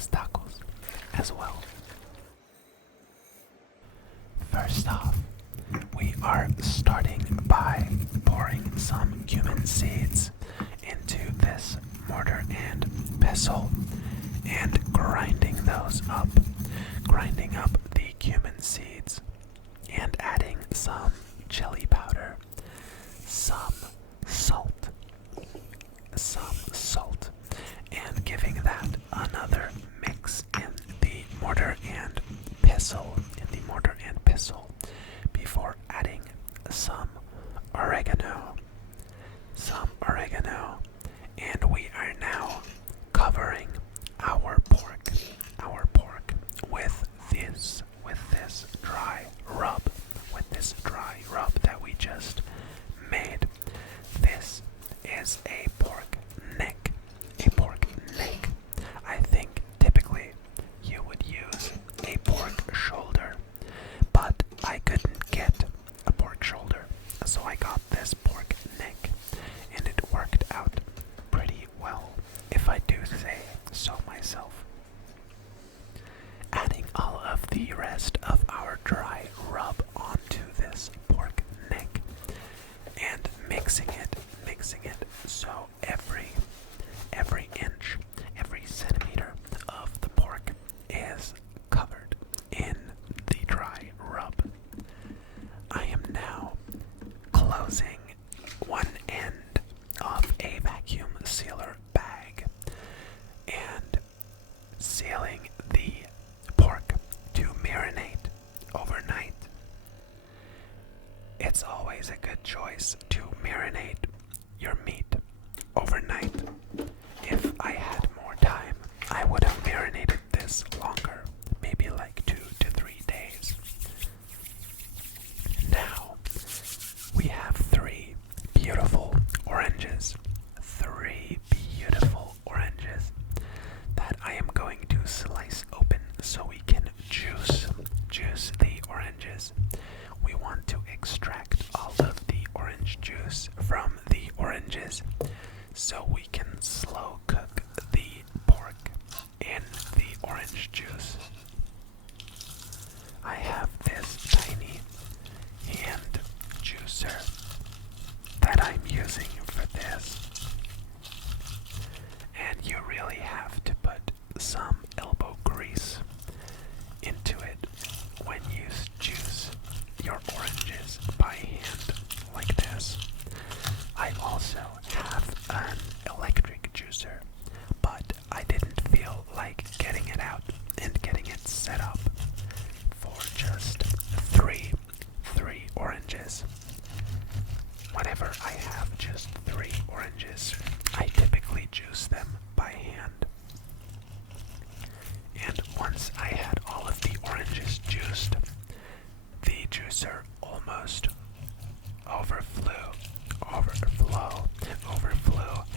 Carnitas Tacos as well. First off, we are starting by pouring some cumin seeds into this mortar and pestle and grinding those up. Grinding up the cumin seeds and adding some chili powder, some salt, and giving that another mix in the mortar and pestle, before adding some oregano, and we are now covering our pork with this dry rub that we just made. This is a pork neck. I think typically you would use a pork shoulder, but I couldn't get a pork shoulder, so I got this pork neck, and it worked out pretty well, if I do say so myself. Adding all of the rest of our dry rub onto this pork neck and mixing it so every inch, every centimeter of the pork is covered in the dry rub. I am now closing one end of a vacuum sealer bag and sealing the pork to marinate overnight. It's always a good choice to marinate your meat overnight. If I had more time, I would have marinated this longer, maybe like 2 to 3 days. Now, we have 3 beautiful oranges that I am going to slice open so we can juice the oranges. We want to extract all of the orange juice from the oranges so we can slow cook the pork in the orange juice. I have this tiny hand juicer that I'm using for this, and you really have to put some elbow grease into it when you juice your oranges by hand like this. I also have an electric juicer, but I didn't feel like getting it out and getting it set up for just three oranges. Whenever I have just 3 oranges, I typically juice them by hand. And once I had all of the oranges juiced, the juicer almost overflew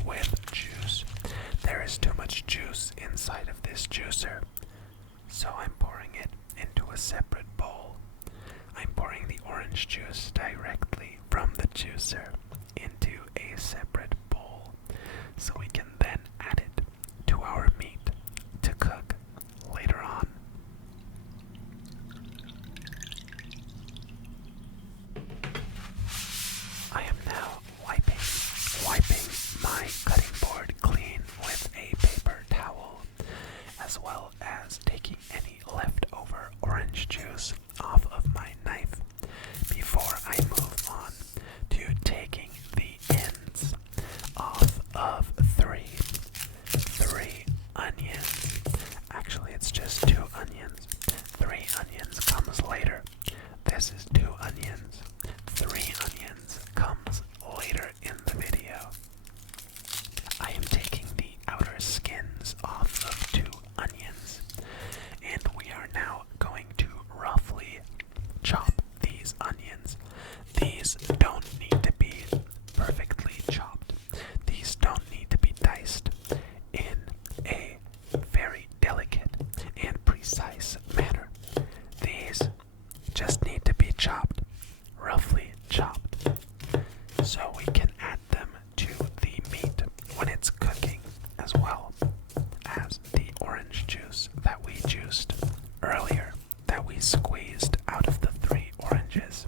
with juice. There is too much juice inside of this juicer, so I'm pouring it into a separate bowl. I'm pouring the orange juice directly from the juicer into a separate bowl, so we can then add it to our meat to cook later on. I am now wiping my cutting board clean with a paper towel, as well as taking any leftover orange juice off of my knife before I move on to taking the ends off of three onions. Actually, it's just 2 onions. 3 onions comes later. This is 2 onions. 3 onions comes later in the video. I am taking the outer skins off of 2 onions, and we are now going to roughly chop these onions. These don't need to be perfectly chopped. These don't need to be diced in a very delicate and precise manner. These just need to be chopped, roughly chopped, so we can add them to the meat when it's cooking, as well as the orange orange juice that we juiced earlier, that we squeezed out of the 3 oranges.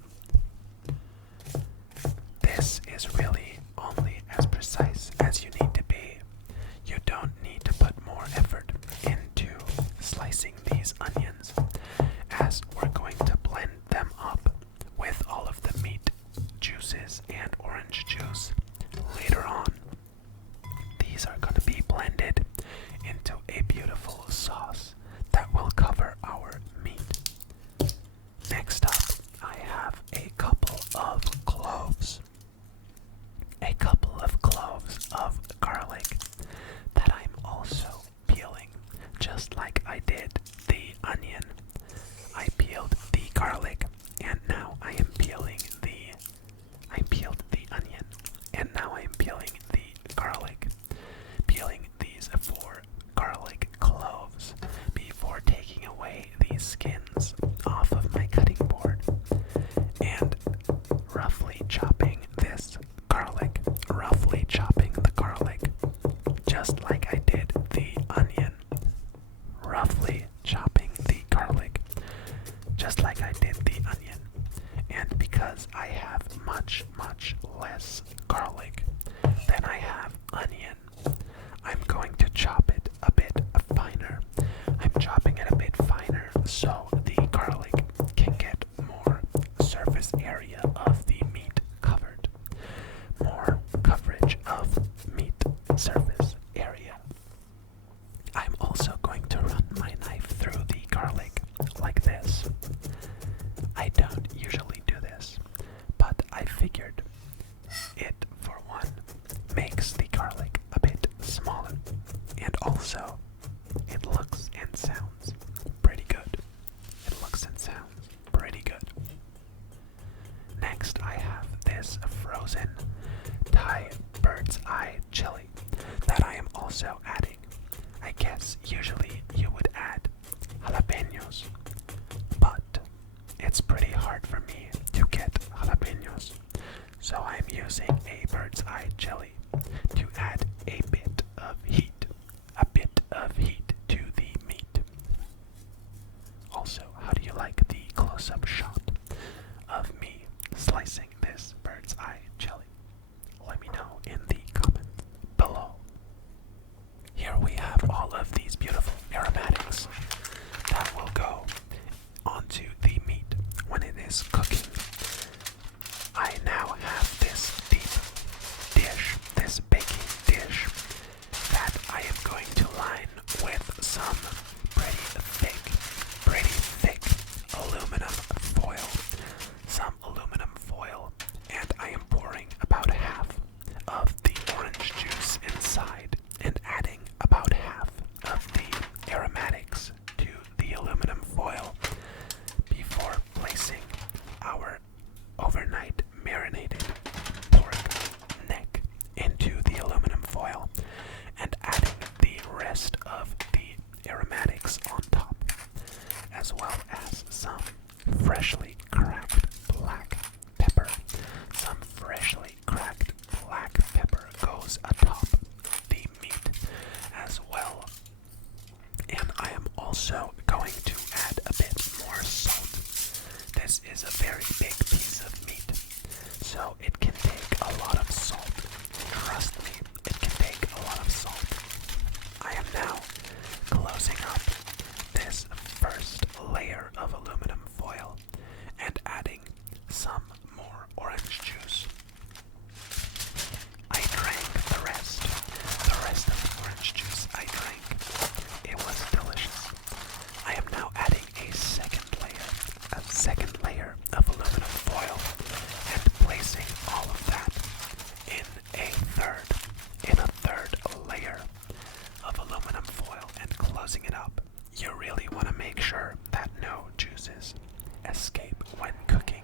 This is really only as precise as you need to be. You don't need to put more effort into slicing these onions, as we're going to blend them up with all of the meat juices and orange juice later on. These are going to be blended into a beautiful sauce that will cover our meat. Next up, I have a couple of cloves. A couple of cloves of garlic that I'm also peeling, just like I did the onion. I peeled the garlic, and now I am peeling I peeled the onion, and now I am peeling the garlic. Peeling these 4 garlic cloves before taking away the skins off of my cutting board, and roughly chopping the garlic, just like I did the onion. Roughly chopping the garlic, just like I did the onion. And because I have much less garlic than I have onion, I'm going to chop it a bit finer. I'm chopping it a bit finer so the garlic can get more surface area of the meat covered. More coverage of meat surface area. I'm also going to run my knife through the garlic like this. I don't usually do this, but I figured it, for one, makes the garlic a bit smaller, and also it looks and sounds pretty good. It looks and sounds pretty good. Next, I have this frozen Thai bird's eye chili that I am also adding. I guess usually you would add jalapenos, but it's pretty hard for me to get jalapenos, so I'm using a bird's eye chili to add a bit of heat to the meat. Also, how do you like the close-up shot of me slicing this bird's eye chili? Let me know in the comments below. Here we have all of these beautiful aromatics that will go onto the meat when it is cooking. I now have this deep dish, this baking dish, that I am going to line with some pretty thick aluminum foil. Some aluminum foil, and I am pouring about half of the orange juice inside and adding about half of the aromatics to the aluminum foil before placing our overnight marinated pork neck into the aluminum foil and adding the rest of the aromatics on top, as well as some freshly cracked black pepper. Some freshly cracked black pepper goes atop the meat as well. And I am also going to add a bit more salt. This is a very big piece of meat, so it can take a lot of salt. Trust me, it can take a lot of salt. I am now closing up this first layer of aluminum foil and adding some more orange juice. I drank the rest of the orange juice I drank. It was delicious. I am now adding a second layer of aluminum foil and placing all of that in a third layer of aluminum foil and closing it up. You really want to make sure that no juices escape when cooking.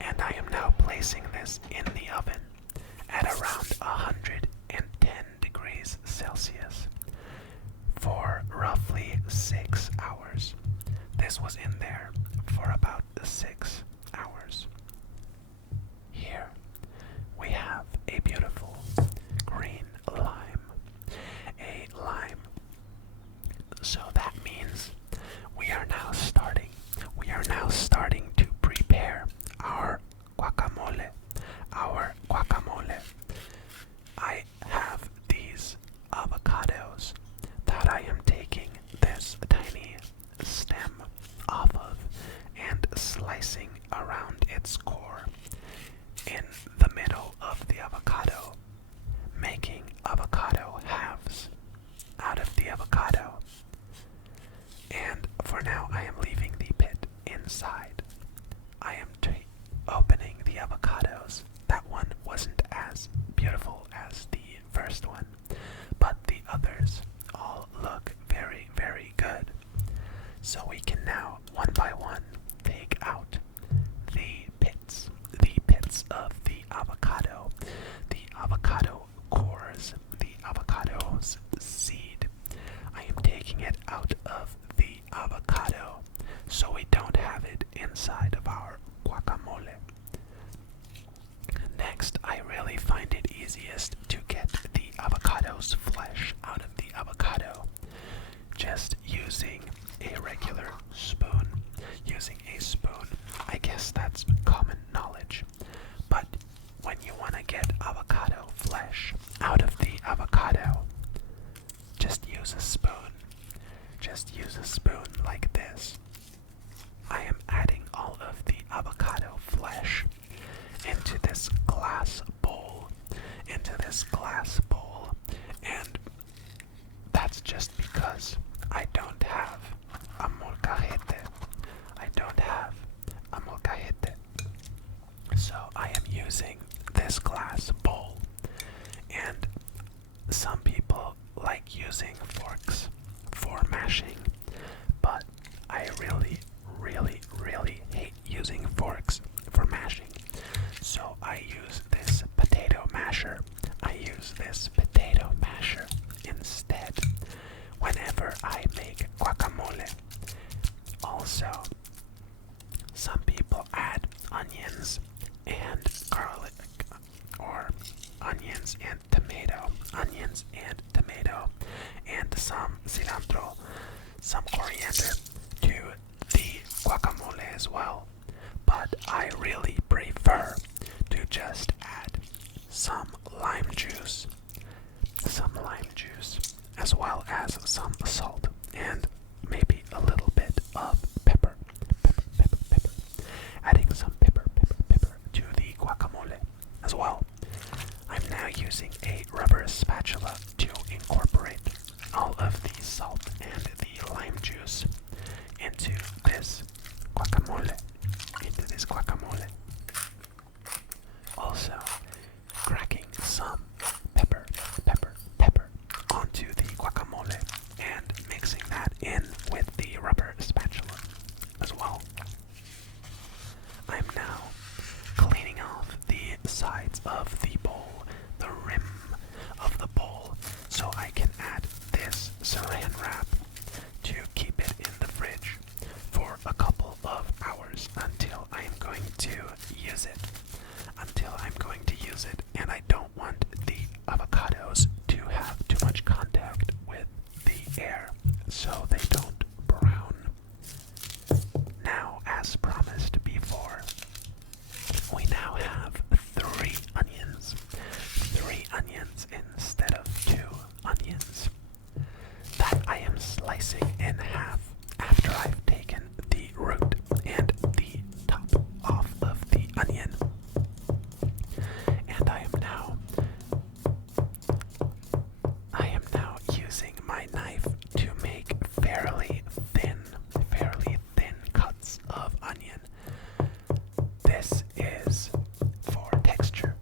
And I am now placing this in the oven at around 110 degrees Celsius for roughly 6 hours. This was in there for about 6 hours. Here we have a beautiful green lime. A lime so side, I am opening the avocados. That one wasn't as beautiful as the first one, but the others all look very, very good. So we can now, one by one, take out the pits of the avocado cores, the avocado's seed. I am taking it out of the avocado so we don't have it inside of our guacamole. Next, I really find it easiest to get the avocado's flesh out of the avocado just using a regular spoon. Using a spoon, I guess that's common knowledge. But when you want to get avocado flesh out of the avocado, just use a spoon. Just use a spoon like this. I am adding all of the avocado flesh into this glass bowl. And that's just because I don't have a molcajete. So I am using this glass bowl. And some people like using forks for mashing, but I really hate using forks for mashing. So I use this potato masher. Instead whenever I make guacamole. Also, some people add onions and garlic, or onions and tomato, and some cilantro, some coriander to the guacamole as well. But I really prefer to just add some lime juice, as well as some salt and maybe a little bit of pepper. Adding some pepper to the guacamole as well. I'm now using a rubber spatula to incorporate all of the salt and the lime juice into this guacamole. Also, cracking some pepper onto the guacamole and mixing that in with the rubber spatula as well. I'm now cleaning off the sides of the bowl, the rim of the bowl, so I can add this saran wrap to keep it in the fridge for a couple of hours until I'm going to use it. And I don't want the avocados to have too much contact with the air so they don't brown. Now, as promised before, we now have 3 onions. 3 onions instead of 2 onions that I am slicing in half after I've taken the root and the top off of the onion. And I am now using my knife to make fairly thin cuts of onion. This is for texture.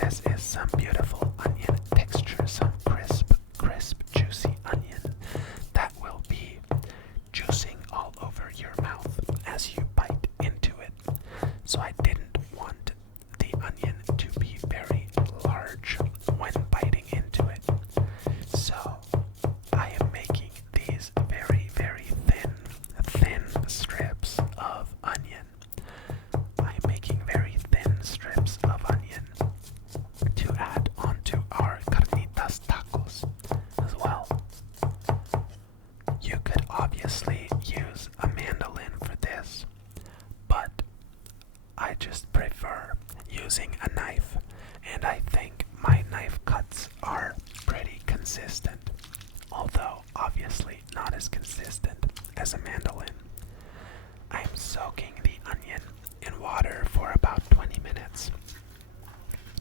This is some beautiful onion texture, some crisp, juicy onion that will be juicing all over your mouth as you bite into it. So I didn't want the onion to be very large when biting into it. So I am making these very thin strips of onion. To add onto our Carnitas Tacos as well. You could obviously use a mandolin for this, but I just prefer using a knife, and I think my knife cuts are pretty consistent, although obviously not as consistent as a mandolin. I'm soaking the onion in water for about 20 minutes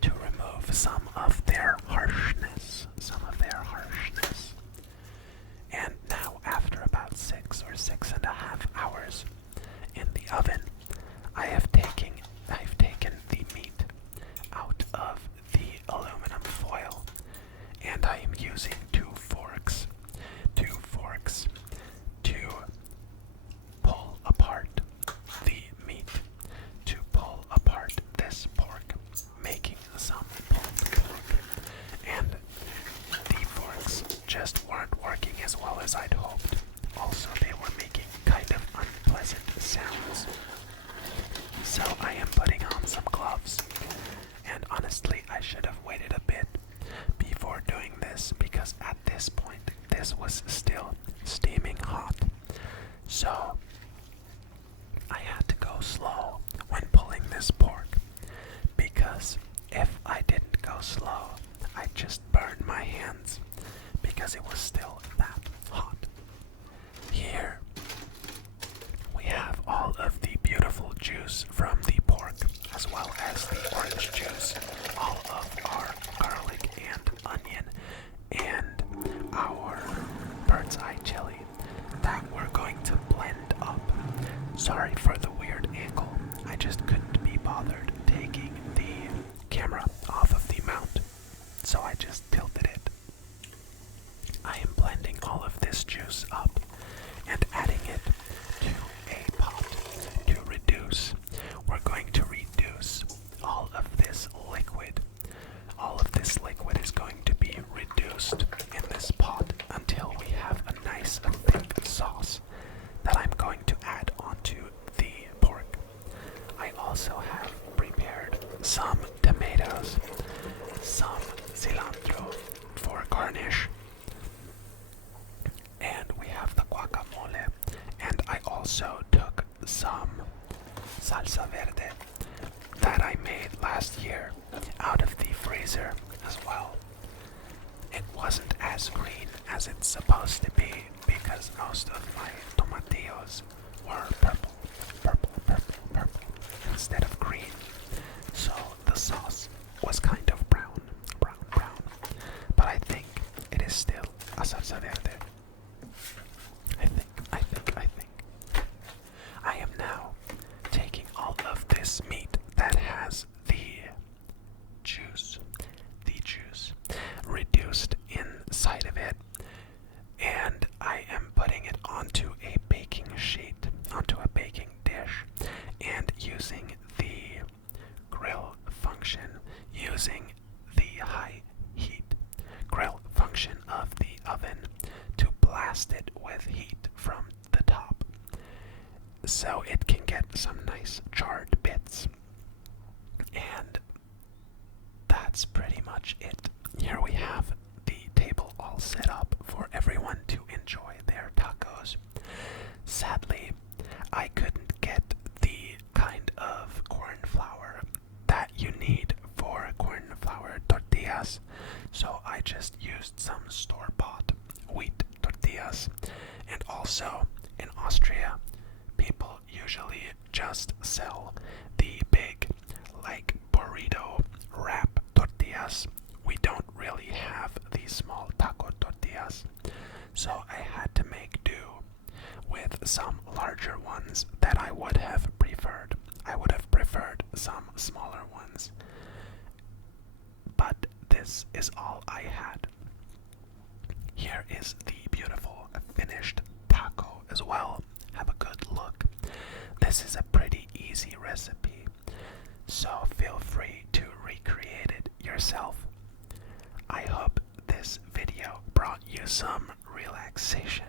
to remove some of their harshness. And now, after about 6 or 6.5 hours in the oven, still steaming hot. So I had to go slow when pulling this pork, because if I didn't go slow, I'd just burn my hands because it was still that hot. Here we have all of the beautiful juice from the pork, as well as the orange juice, all of our garlic and onion, and our bird's eye chili that we're going to blend up. Sorry for the weird angle, I just couldn't be bothered taking the camera off of the mount, so I just tilted it. I am blending all of this juice up and adding it to a pot to reduce. We're going to reduce all of this liquid. All of this liquid is going to be reduced in this pot until we have a nice thick sauce that I'm going to add onto the pork. I also have prepared some tomatoes, some cilantro for garnish, and we have the guacamole, and I also took some salsa verde that I made last year out of the freezer as well. It wasn't as green as it's supposed to be because most of my tomatillos were purple, instead of green. So the sauce was kind of brown. But I think it is still a salsa verde. I think. I am now taking all of this meat that has the juice reduced inside of it, and I am putting it onto a baking sheet, onto a baking dish, and using the grill function, using the high heat grill function of the oven to blast it with heat from the top so it can get some nice charred bits. And that's pretty much it. Here we have the table all set up for everyone to enjoy their tacos. Sadly, I couldn't get the kind of corn flour that you need for corn flour tortillas, so I just used some store-bought wheat tortillas. And also, in Austria, people usually just sell the big, like, burrito wrap tortillas. We don't really have the small taco tortillas, so I had to make do with some larger ones that I would have preferred. I would have preferred some smaller ones, but this is all I had. Here is the beautiful finished taco as well. Have a good look. This is a pretty easy recipe, so feel free to recreate it yourself. I hope this video brought you some relaxation